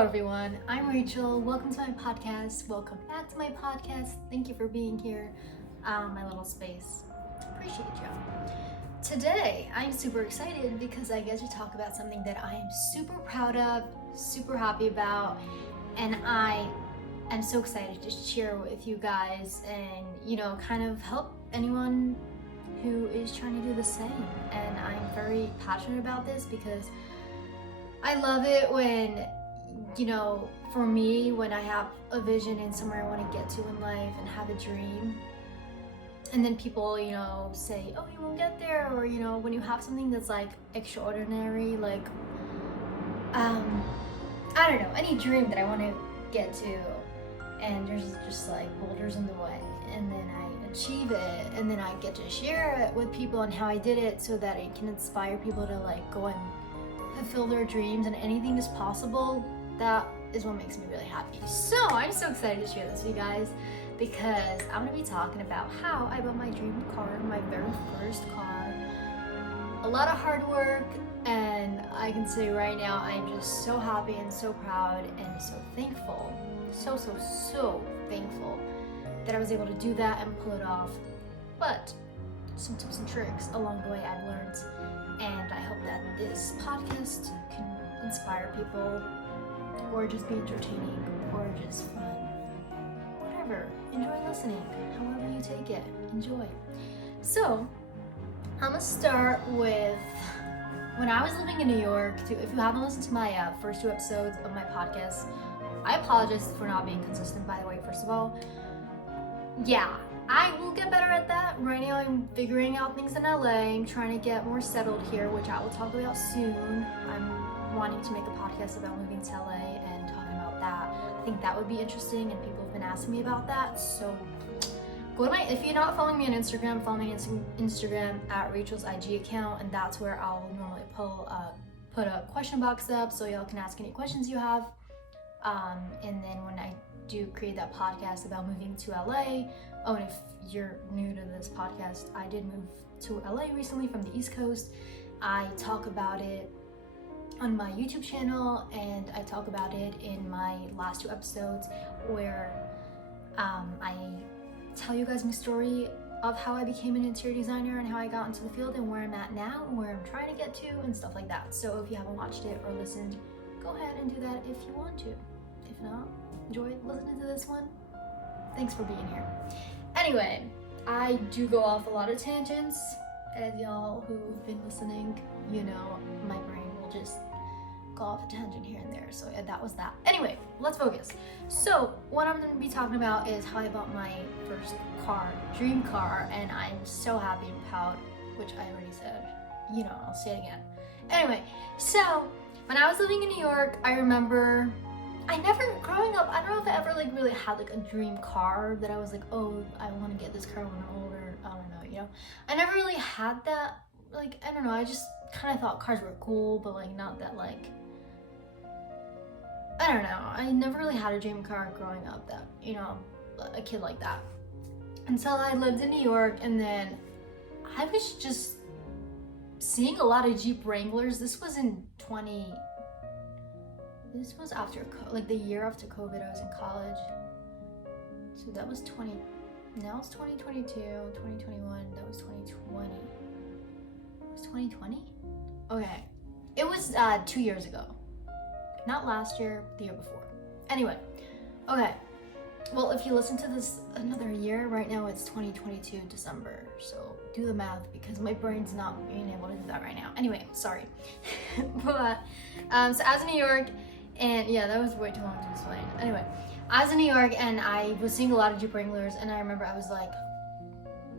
Hello everyone, I'm Rachel. Welcome to my podcast. Welcome back to my podcast. Thank you for being here, my little space. Appreciate you. Today, I'm super excited because I get to talk about something that I am super proud of, super happy about, and I am so excited to share with you guys and, kind of help anyone who is trying to do the same. And I'm very passionate about this because I love it when, for me, when I have a vision and somewhere I want to get to in life and have a dream, and then people, say, oh, you won't get there, or, when you have something that's like extraordinary, like, I don't know, any dream that I want to get to, and there's just like boulders in the way, and then I achieve it, and then I get to share it with people and how I did it so that it can inspire people to like go and fulfill their dreams, and anything is possible. That is what makes me really happy. So I'm so excited to share this with you guys because I'm gonna be talking about how I bought my dream car, my very first car. A lot of hard work, and I can say right now I'm just so happy and so proud and so thankful, so thankful that I was able to do that and pull it off. But some tips and tricks along the way I've learned, and I hope that this podcast can inspire people, or just be entertaining, or just fun. Whatever. Enjoy listening. However you take it. Enjoy. So, I'm gonna start with when I was living in New York. If you haven't listened to my first 2 episodes of my podcast, I apologize for not being consistent, by the way, first of all. Yeah, I will get better at that. Right now I'm figuring out things in LA. I'm trying to get more settled here, which I will talk about soon. I'm wanting to make a podcast about moving to LA and talking about that. I think that would be interesting, and people have been asking me about that. So go to if you're not following me on Instagram, follow me on Instagram at Rachel's IG account, and that's where I'll normally put a question box up so y'all can ask any questions you have. And then when I do create that podcast about moving to LA, oh, and if you're new to this podcast, I did move to LA recently from the East Coast. I talk about it on my YouTube channel, and I talk about it in my last 2 episodes where I tell you guys my story of how I became an interior designer and how I got into the field and where I'm at now and where I'm trying to get to and stuff like that. So if you haven't watched it or listened, go ahead and do that if you want to. If not, enjoy listening to this one. Thanks for being here. Anyway, I do go off a lot of tangents, as y'all who've been listening, my brain will just go off a tangent here and there. So yeah, that was that. Anyway, let's focus. So what I'm going to be talking about is how I bought my first car, dream car, and I'm so happy and proud, which I already said. I'll say it again. Anyway, so when I was living in New York, I remember growing up, I don't know if I ever really had like a dream car that I was like, oh, I want to get this car when I'm older. I don't know, I never really had that. Like, I don't know, I just kind of thought cars were cool, but like not that like, I don't know. I never really had a dream car growing up that, a kid like that. Until I lived in New York, and then I was just seeing a lot of Jeep Wranglers. This was after, like the year after COVID. I was in college. So that was now it's 2022, 2021, that was 2020. It was 2020? Okay. It was 2 years ago. Not last year, the year before. Anyway, okay. Well, if you listen to this another year, right now it's 2022 December. So do the math because my brain's not being able to do that right now. Anyway, sorry. But, so I was in New York, and yeah, that was way too long to explain. Anyway, I was in New York and I was seeing a lot of Jeep Wranglers, and I remember I was like,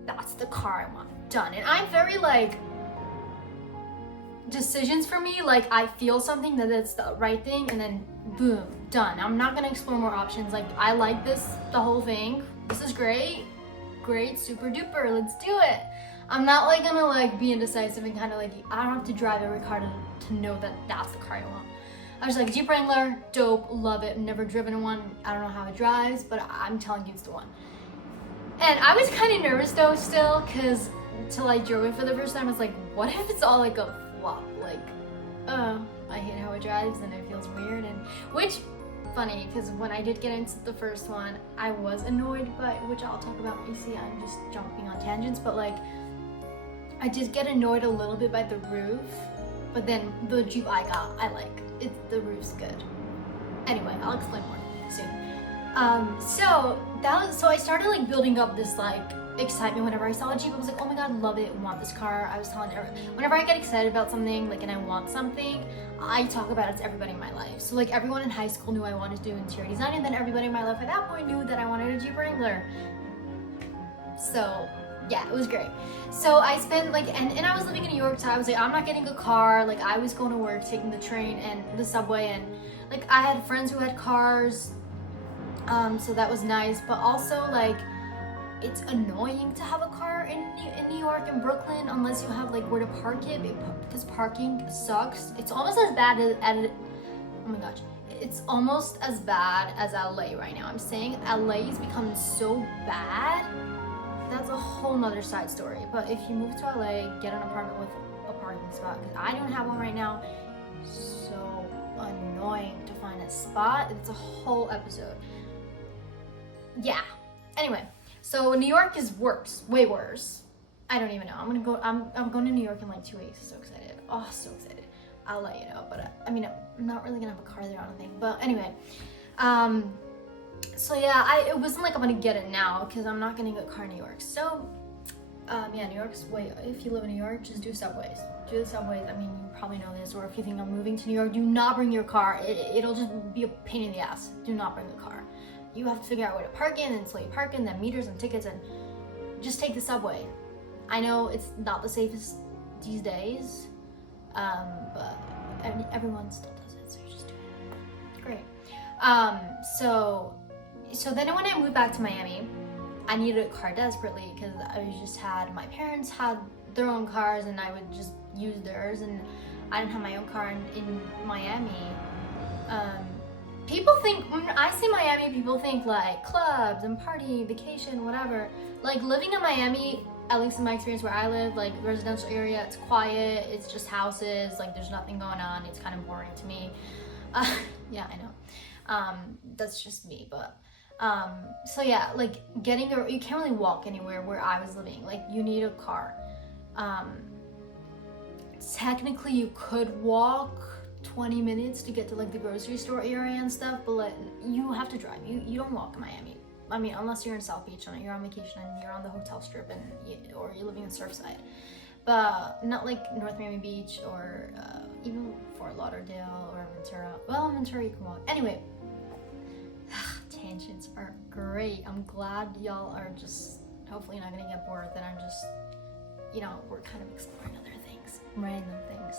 that's the car I want. Done. And I'm very like, decisions for me, like I feel something that it's the right thing, and then boom, done. I'm not gonna explore more options. Like, I like this, the whole thing. This is great, super duper, let's do it. I'm not like gonna like be indecisive and kind of like, I don't have to drive every car to know that that's the car I want. I was like, Jeep Wrangler, dope, love it. Never driven one. I don't know how it drives, but I'm telling you it's the one. And I was kind of nervous though still, because till I drove it for the first time, I was like, what if it's all like a flop? Like, I hate how it drives and it feels weird, and which funny because when I did get into the first one, I was annoyed by, which I'll talk about. You see, I'm just jumping on tangents, but like, I did get annoyed a little bit by the roof, but then the Jeep I got, I like. The roof's good. Anyway, I'll explain more soon. So I started like building up this like excitement whenever I saw a Jeep. I was like, oh my god, love it, want this car. I was telling everyone, whenever I get excited about something, like, and I want something, I talk about it to everybody in my life. So like everyone in high school knew I wanted to do interior design, and then everybody in my life at that point knew that I wanted a Jeep Wrangler. So yeah, it was great. So I spent like, and I was living in New York, so I was like, I'm not getting a car. Like, I was going to work, taking the train and the subway, and like I had friends who had cars, so that was nice. But also like, it's annoying to have a car in New York and Brooklyn unless you have like where to park it, because parking sucks. It's almost as bad as oh my gosh, it's almost as bad as LA right now. I'm saying LA is becoming so bad. That's a whole nother side story. But if you move to LA, get an apartment with a parking spot, because I don't have one right now. So annoying to find a spot. It's a whole episode. Yeah. Anyway, so New York is worse, way worse. I don't even know. I'm going to New York in like 2 weeks. So excited. Oh, so excited. I'll let you know. But I mean, I'm not really gonna have a car there, I don't think. But anyway, so yeah, it wasn't like I'm gonna get it now because I'm not gonna get a car in New York. So yeah, New York's if you live in New York, just do subways. Do the subways. I mean, you probably know this. Or if you think I'm moving to New York, do not bring your car. It'll just be a pain in the ass. Do not bring the car. You have to figure out where to park in, and until you park in, then meters and tickets, and just take the subway. I know it's not the safest these days, but everyone still does it, so just do it. Great. So then when I moved back to Miami, I needed a car desperately because my parents had their own cars and I would just use theirs, and I didn't have my own car in Miami. People think, when I say Miami, people think like clubs and party, vacation, whatever. Like living in Miami, at least in my experience where I live, like residential area, it's quiet, it's just houses, like there's nothing going on, it's kind of boring to me. Yeah, I know. That's just me, but so yeah, like you can't really walk anywhere where I was living. Like you need a car. Technically you could walk 20 minutes to get to like the grocery store area and stuff, but like you have to drive. You don't walk in Miami. I mean, unless you're in South Beach and you're on vacation and you're on the hotel strip or you're living in Surfside, but not like North Miami Beach or even Fort Lauderdale or Ventura. Well, in Ventura you can walk. Anyway, tangents are great. I'm glad y'all are just hopefully not gonna get bored that I'm just, we're kind of exploring other things, random things.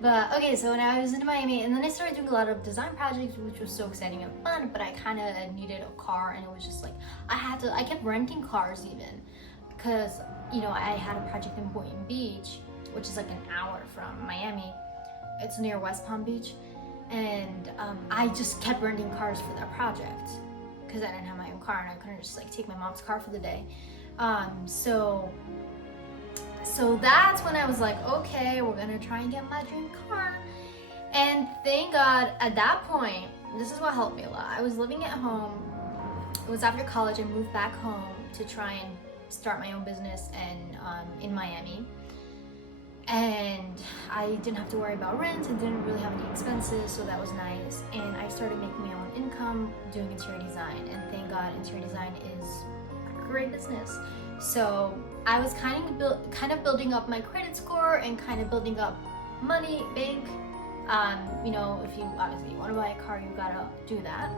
But okay, so when I was in Miami, and then I started doing a lot of design projects, which was so exciting and fun, but I kind of needed a car, and it was just like, I kept renting cars even, because, I had a project in Boynton Beach, which is like an hour from Miami. It's near West Palm Beach, and I just kept renting cars for that project, because I didn't have my own car, and I couldn't just like take my mom's car for the day. So that's when I was like, okay, we're gonna try and get my dream car. And thank God, at that point, this is what helped me a lot. I was living at home. It was after college. I moved back home to try and start my own business and in Miami. And I didn't have to worry about rent and didn't really have any expenses, so that was nice. And I started making my own income doing interior design. And thank God, interior design is a great business. So I was kind of building up my credit score and kind of building up money, bank. If you obviously want to buy a car, you gotta do that.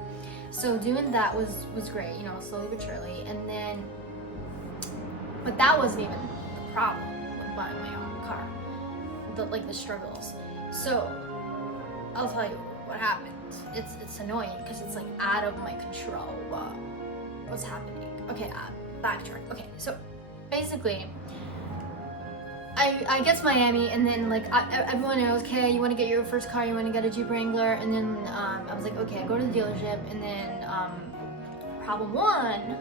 So doing that was great, slowly but surely. And then, but that wasn't even the problem with buying my own car. The struggles. So I'll tell you what happened. It's annoying because it's like out of my control. What's happening? Okay, backtrack. Okay, so basically, I get to Miami, and then like everyone knows, okay, you want to get your first car, you want to get a Jeep Wrangler, and then I was like, okay, I go to the dealership, and then problem one,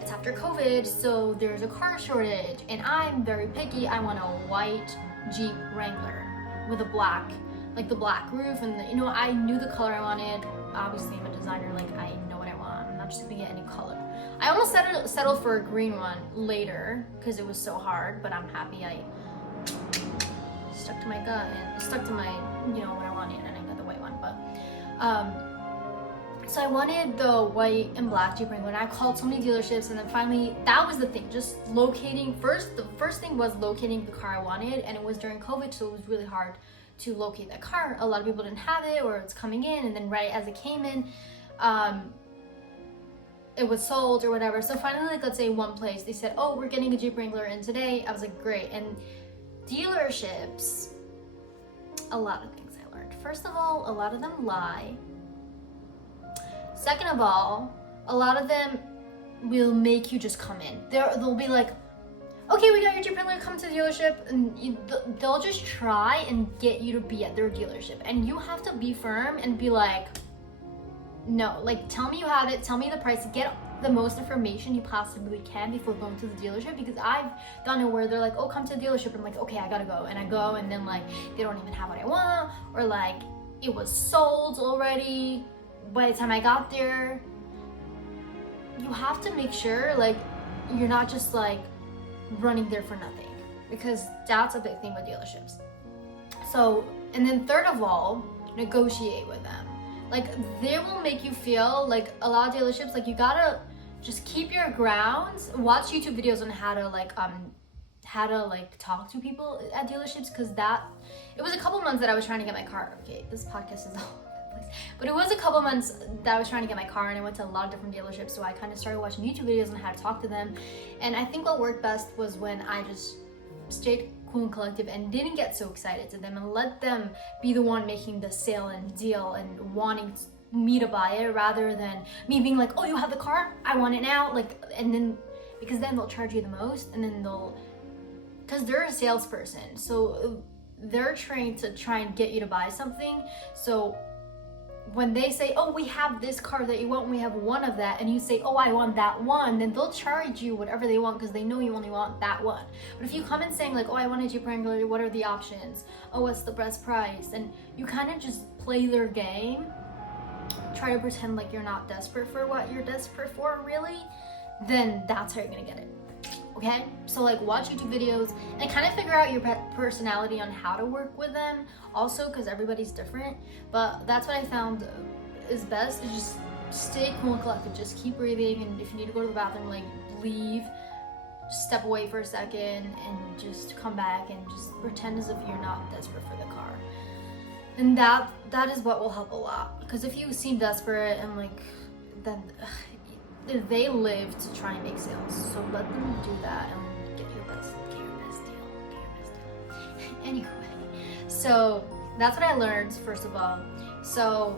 it's after COVID, so there's a car shortage, and I'm very picky. I want a white Jeep Wrangler with a black like the black roof, and you know, I knew the color I wanted. Obviously I'm a designer, like I know what I want. I'm not just gonna get any color. I almost settled for a green one later because it was so hard, but I'm happy I stuck to my gut and stuck to my, you know, what I wanted, and I got the white one. But so I wanted the white and black Jeep Wrangler, and I called so many dealerships, and then finally, that was the thing, just locating. The first thing was locating the car I wanted, and it was during COVID, so it was really hard to locate that car. A lot of people didn't have it, or it's coming in, and then right as it came in, it was sold or whatever. So finally, like, let's say one place, they said, oh, we're getting a Jeep Wrangler in today. I was like, great. And dealerships, a lot of things I learned. First of all, a lot of them lie. Second of all, a lot of them will make you just come in. They'll be like, okay, we got your Jeep Wrangler, come to the dealership, and they'll just try and get you to be at their dealership, and you have to be firm and be like, no, like, tell me you have it, tell me the price, get the most information you possibly can before going to the dealership, because I've done it where they're like, oh, come to the dealership, I'm like, okay, I gotta go, and I go, and then like they don't even have what I want, or like it was sold already by the time I got there. You have to make sure like you're not just like running there for nothing, because that's a big thing with dealerships. So, and then third of all, negotiate with them. Like, they will make you feel like, a lot of dealerships, like, you gotta just keep your grounds, watch YouTube videos on how to talk to people at dealerships, because it was a couple months that I was trying to get my car. Okay, this podcast is all over the place, but it was a couple months that I was trying to get my car, and I went to a lot of different dealerships, so I kind of started watching YouTube videos on how to talk to them. And I think what worked best was when I just stayed cool and collective and didn't get so excited to them, and let them be the one making the sale and deal and wanting me to buy it, rather than me being like, oh, you have the car, I want it now, like, and then, because then they'll charge you the most, and then because they're a salesperson, so they're trained to try and get you to buy something. So when they say, oh, we have this car that you want, we have one of that, and you say, oh, I want that one, then they'll charge you whatever they want, because they know you only want that one. But if you come in saying like, oh, I want a Jeep Wrangler, what are the options? Oh, what's the best price? And you kind of just play their game, try to pretend like you're not desperate for what you're desperate for, really, then that's how you're gonna get it. Okay, so like, watch YouTube videos and kind of figure out your personality on how to work with them also, because everybody's different. But that's what I found is best, is just stay cool and collected, just keep breathing, and if you need to go to the bathroom, like, leave, step away for a second, and just come back and just pretend as if you're not desperate for the car. And that is what will help a lot, because if you seem desperate, and like, then they live to try and make sales, so let them do that and get your best deal. Anyway, so that's what I learned, first of all. So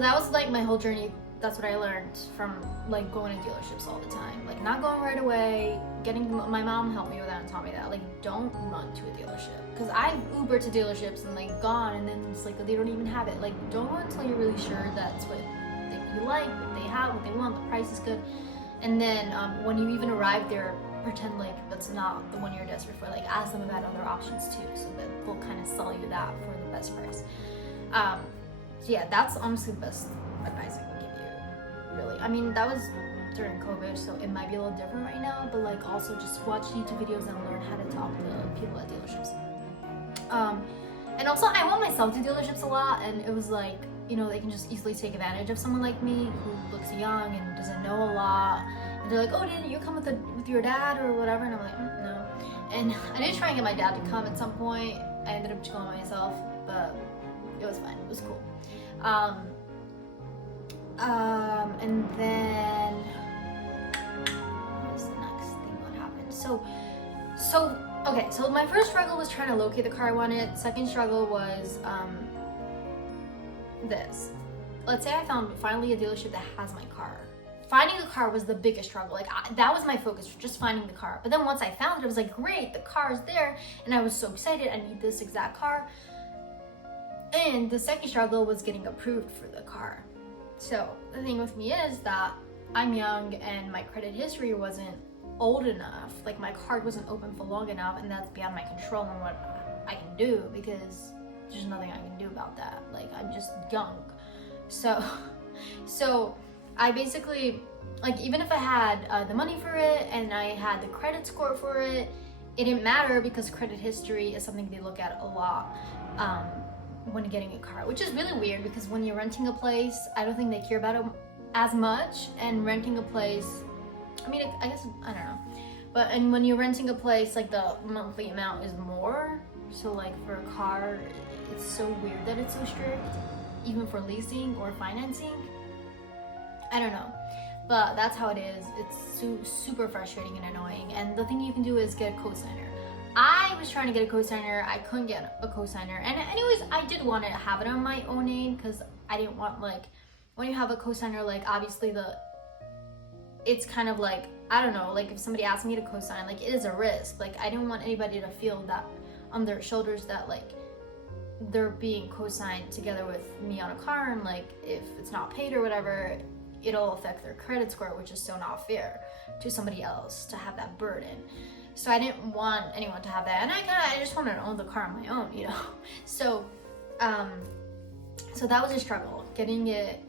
that was like my whole journey. That's what I learned from like going to dealerships all the time, like not going right away, my mom helped me with that and taught me that, like, don't run to a dealership, because I've Ubered to dealerships and like gone, and then it's like they don't even have it. Like, don't run until you're really sure that's what you like, what they have, what they want, the price is good. And then when you even arrive there, pretend like that's not the one you're desperate for. Like, ask them about other options too, so that they'll kind of sell you that for the best price. So yeah, that's honestly the best advice I can give you, really. I mean, that was during COVID, so it might be a little different right now, but like, also just watch YouTube videos and learn how to talk to people at dealerships. And also, I went myself to dealerships a lot, and it was like, you know, they can just easily take advantage of someone like me who looks young and doesn't know a lot. And they're like, oh, didn't you come with your dad or whatever? And I'm like, no. And I did try and get my dad to come at some point. I ended up going myself, but it was fine. It was cool. And then what was the next thing that happened? Okay, so my first struggle was trying to locate the car I wanted. Second struggle was this. Let's say I found finally a dealership that has my car. Finding the car was the biggest struggle. Like, that was my focus, just finding the car. But then once I found it, I was like, great, the car is there, and I was so excited. I need this exact car. And the second struggle was getting approved for the car. So the thing with me is that I'm young, and my credit history wasn't old enough. Like, my card wasn't open for long enough, and that's beyond my control and what I can do, because there's nothing I can do about that. Like, I'm just young. So I basically, like, even if I had the money for it and I had the credit score for it, it didn't matter because credit history is something they look at a lot when getting a car, which is really weird because when you're renting a place, I don't think they care about it as much. And renting a place, I mean, I guess, I don't know. But, and when you're renting a place, like, the monthly amount is more. So, like, for a car, it's so weird that it's so strict, even for leasing or financing. I don't know. But that's how it is. It's super frustrating and annoying. And the thing you can do is get a cosigner. I was trying to get a cosigner. I couldn't get a cosigner. And anyways, I did want to have it on my own name because I didn't want, like, when you have a cosigner, like, obviously it's kind of like, I don't know, like, if somebody asked me to cosign, like, it is a risk. Like, I didn't want anybody to feel that on their shoulders that, like, they're being co-signed together with me on a car, and, like, if it's not paid or whatever, it'll affect their credit score, which is so not fair to somebody else to have that burden. So I didn't want anyone to have that, and I just wanted to own the car on my own, you know. So that was a struggle getting it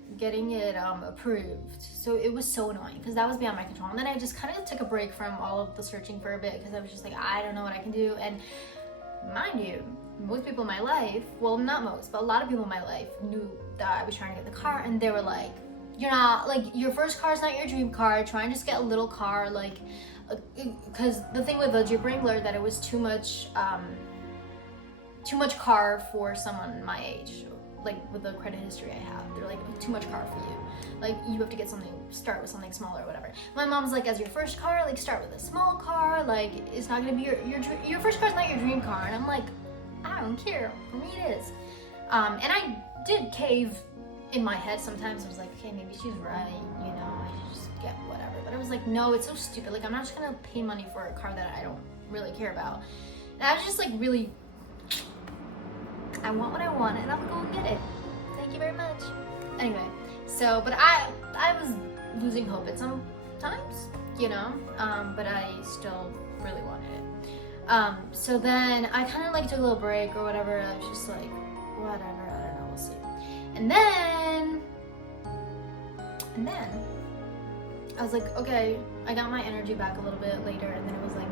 approved. So it was so annoying because that was beyond my control. And then I just kind of took a break from all of the searching for a bit because I was just like, I don't know what I can do. And mind you, most people in my life, well, not most, but a lot of people in my life knew that I was trying to get the car, and they were like, you're not, like, your first car is not your dream car, try and just get a little car, like, because the thing with the Jeep Wrangler, that it was too much car for someone my age, like, with the credit history I have. They're like, too much car for you, like, you have to get start with something smaller or whatever. My mom's like, as your first car, like, start with a small car, like, it's not gonna be your first car is not your dream car. And I'm like, I don't care, for me it is. And I did cave in my head sometimes. I was like, okay, maybe she's right, you know, I should just get whatever. But I was like, no, it's so stupid. Like, I'm not just gonna pay money for a car that I don't really care about. And I was just like, really, I want what I want, and I'm gonna go and get it. Thank you very much. Anyway, so, but I was losing hope at some times, you know, but I still really wanted it. So then I kind of, like, took a little break or whatever. I was just like, whatever, I don't know, we'll see. And then I was like, okay, I got my energy back a little bit later, and then it was like,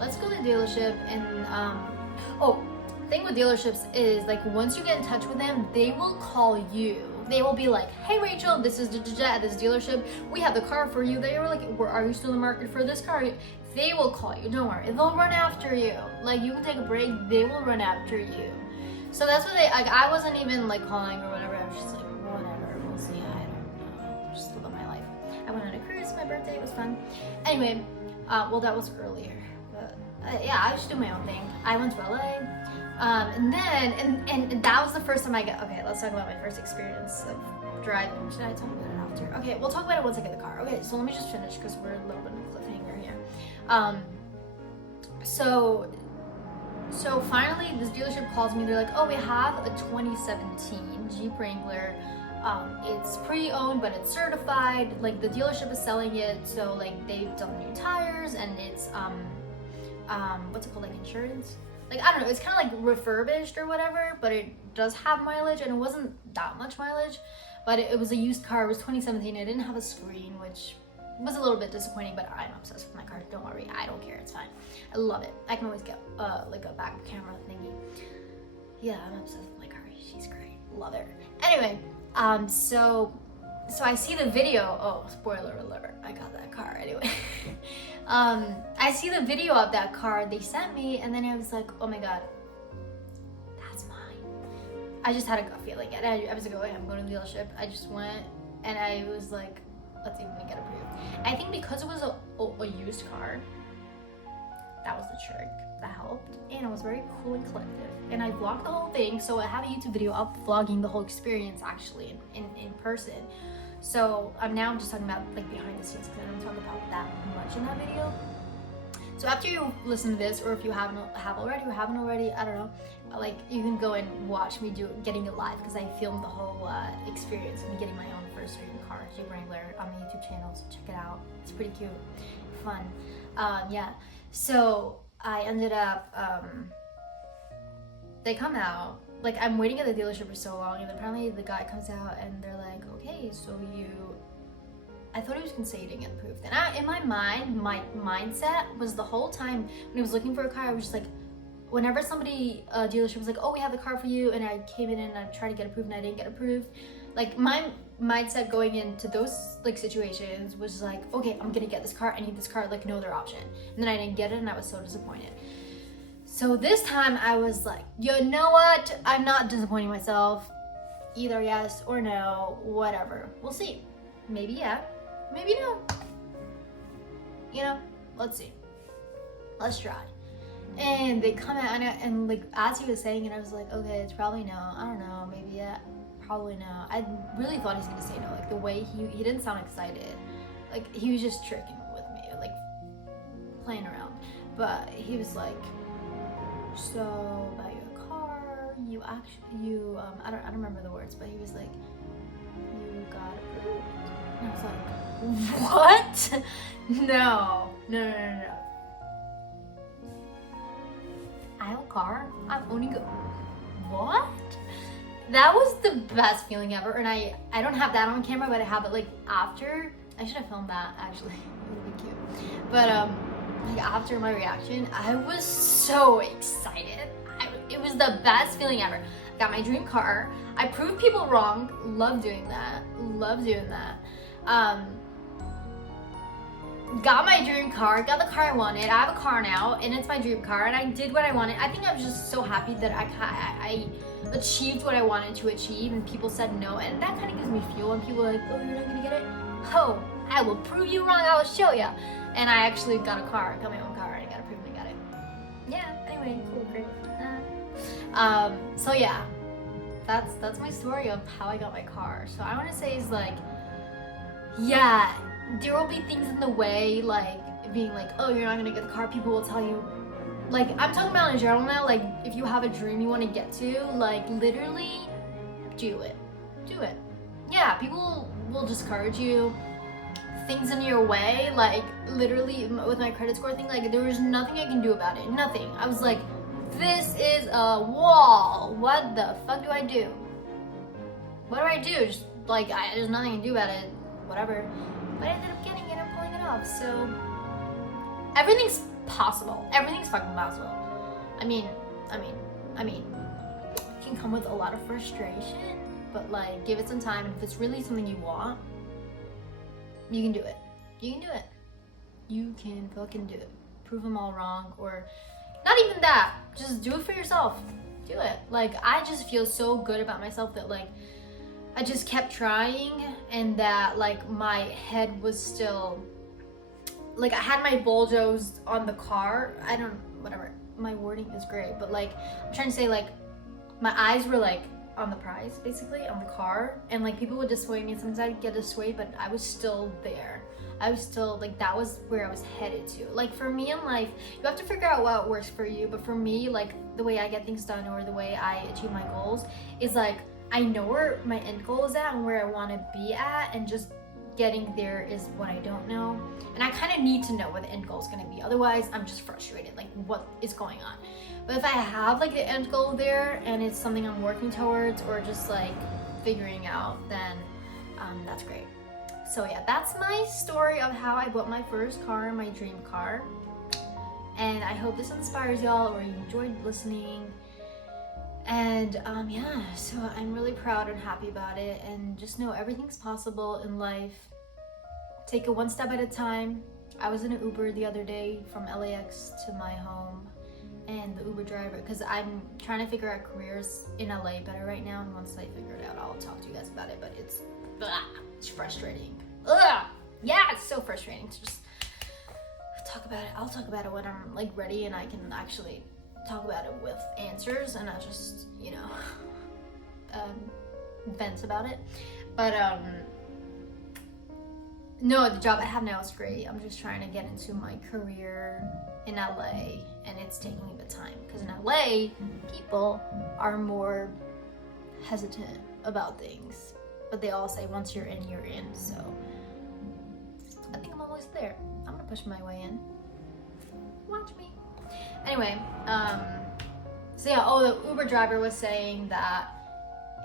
let's go to the dealership. And thing with dealerships is, like, once you get in touch with them, they will call you. They will be like, hey Rachel, this is at this dealership, we have the car for you. They were like, are you still in the market for this car? They will call you, don't worry, they'll run after you. Like, you can take a break, they will run after you. So that's what they, like, I wasn't even, like, calling or whatever. I was just like, whatever, we'll see, I don't know, just living my life. I went on a cruise, my birthday, it was fun. Anyway, well, that was earlier, but yeah, I was just doing my own thing. I went to LA, and then, and that was the first time okay, let's talk about my first experience of driving. Should I talk about it after? Okay, we'll talk about it once I get the car. Okay, so let me just finish because we're a little bit of a cliffhanger here. So finally this dealership calls me. They're like, oh, we have a 2017 Jeep Wrangler. It's pre-owned, but it's certified. Like, the dealership is selling it, so, like, they've done new tires, and it's what's it called, like, insurance? Like, I don't know, it's kind of like refurbished or whatever, but it does have mileage, and it wasn't that much mileage, but it was a used car. It was 2017. It didn't have a screen, which was a little bit disappointing, but I'm obsessed with my car. Don't worry, I don't care, it's fine. I love it. I can always get like a back camera thingy. Yeah, I'm obsessed with my car. She's great. Love her. Anyway, so I see the video. Oh, spoiler alert, I got that car anyway. I see the video of that car they sent me, and then I was like, oh my god, that's mine. I just had a gut feeling, and I was like, oh, I'm going to the dealership. I just went, and I was like, let's see if we can get approved. I think because it was a used car, that was the trick that helped, and it was very cool and collective. And I vlogged the whole thing, so I have a YouTube video of vlogging the whole experience actually in person. So I'm now just talking about, like, behind the scenes, because I don't talk about that much in that video. So after you listen to this, or if you haven't already, I don't know, like, you can go and watch me getting it live, because I filmed the whole experience of me getting my own first dream car, Jeep Wrangler, on my YouTube channel. So check it out. It's pretty cute, fun. Yeah. So I ended up, they come out, like I'm waiting at the dealership for so long, and apparently the guy comes out and they're like, okay, so I thought he was gonna say you didn't get approved. And in my mind, my mindset was the whole time when he was looking for a car, I was just like, whenever somebody, dealership was like, oh, we have the car for you, and I came in and I tried to get approved and I didn't get approved, like my mindset going into those like situations was like, okay, I'm gonna get this car, I need this car, like no other option. And then I didn't get it and I was so disappointed. So this time I was like, you know what, I'm not disappointing myself, either yes or no, whatever, we'll see. Maybe yeah, maybe no, you know, let's see, let's try. And they come out and like as he was saying it, I was like, okay, it's probably no, I don't know, maybe yeah, probably no. I really thought he was gonna say no, like the way he didn't sound excited, like he was just tricking with me, like playing around. But he was like, so about your car, I don't remember the words, but he was like, you got approved. And I was like, what? No. I have a car, I'm owning a, what? That was the best feeling ever. And I don't have that on camera, but I have it like after. I should have filmed that actually, it would be cute. But like after my reaction, I was so excited. It was the best feeling ever. I got my dream car. I proved people wrong. Love doing that. Got my dream car, got the car I wanted. I have a car now, and it's my dream car, and I did what I wanted. I think I was just so happy that I achieved what I wanted to achieve, and people said no, and that kind of gives me fuel. And people are like, oh, you're not gonna get it? Oh, I will prove you wrong, I will show you. And I actually got a car, got my own car, and I got approved and I got it. Yeah, anyway, cool, great. So yeah, that's my story of how I got my car. So I want to say is like, yeah, there will be things in the way, like being like, oh, you're not gonna get the car. People will tell you, like, I'm talking about in general now, like if you have a dream you want to get to, like literally do it. Yeah, people will discourage you, things in your way, like literally with my credit score thing, like there was nothing I can do about it, nothing. I was like, this is a wall, what the fuck do I do? What do I do? Just like, there's nothing I can do about it, whatever. But I ended up getting it and pulling it off. So everything's possible. Everything's fucking possible. I mean, it can come with a lot of frustration, but like give it some time. And if it's really something you want, you can do it. You can fucking do it. Prove them all wrong, or not even that. Just do it for yourself. Do it. Like I just feel so good about myself that like I just kept trying, and that like my head was still, like I had my bulgos on the car. Whatever, my wording is great, but like I'm trying to say like my eyes were like on the prize, basically on the car, and like people would dissuade me, and sometimes I'd get dissuaded, but I was still there. I was still like, that was where I was headed to. Like for me in life, you have to figure out what works for you, but for me, like the way I get things done or the way I achieve my goals is like, I know where my end goal is at and where I want to be at, and just getting there is what I don't know. And I kind of need to know where the end goal is going to be. Otherwise, I'm just frustrated, like what is going on. But if I have like the end goal there and it's something I'm working towards or just like figuring out, then that's great. So yeah, that's my story of how I bought my first car, my dream car. And I hope this inspires y'all, or you enjoyed listening. And yeah, so I'm really proud and happy about it, and just know everything's possible in life. Take it one step at a time. I was in an Uber the other day from LAX to my home, and the Uber driver, because I'm trying to figure out careers in LA better right now, and once I figure it out, I'll talk to you guys about it, but it's frustrating. Yeah, it's so frustrating to just talk about it. I'll talk about it when I'm like ready and I can actually talk about it with answers and not just, you know, vent about it. But no, the job I have now is great. I'm just trying to get into my career in LA, and it's taking me the time, because in LA people are more hesitant about things, but they all say once you're in, so I think I'm almost there. I'm gonna push my way in. Watch me. Anyway, So yeah, oh, the Uber driver was saying that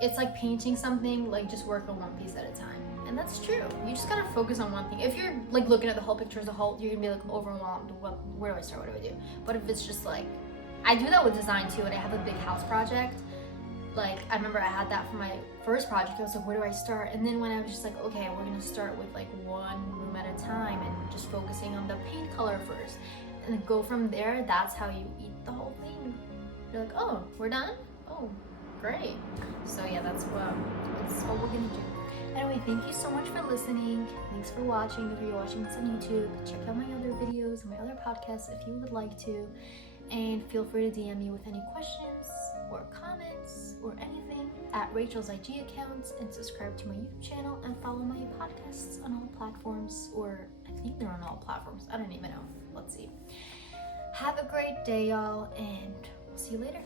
it's like painting something, like just work on one piece at a time. And that's true. You just gotta focus on one thing. If you're like looking at the whole picture as a whole, you're gonna be like overwhelmed. Where do I start? What do I do? But if it's just like, I do that with design too, and I have a big house project. Like, I remember I had that for my first project. I was like, where do I start? And then when I was just like, okay, we're gonna start with like one room at a time and just focusing on the paint color first. And then go from there, that's how you eat the whole thing. You're like, oh, we're done? Oh, great. So yeah, that's what we're gonna do. Anyway, thank you so much for listening. Thanks for watching. If you're watching this on YouTube, check out my other videos and my other podcasts if you would like to. And feel free to DM me with any questions or comments or anything at Rachel's IG accounts, and subscribe to my YouTube channel and follow my podcasts on all platforms, or I think they're on all platforms. I don't even know. Let's see. Have a great day, y'all, and we'll see you later.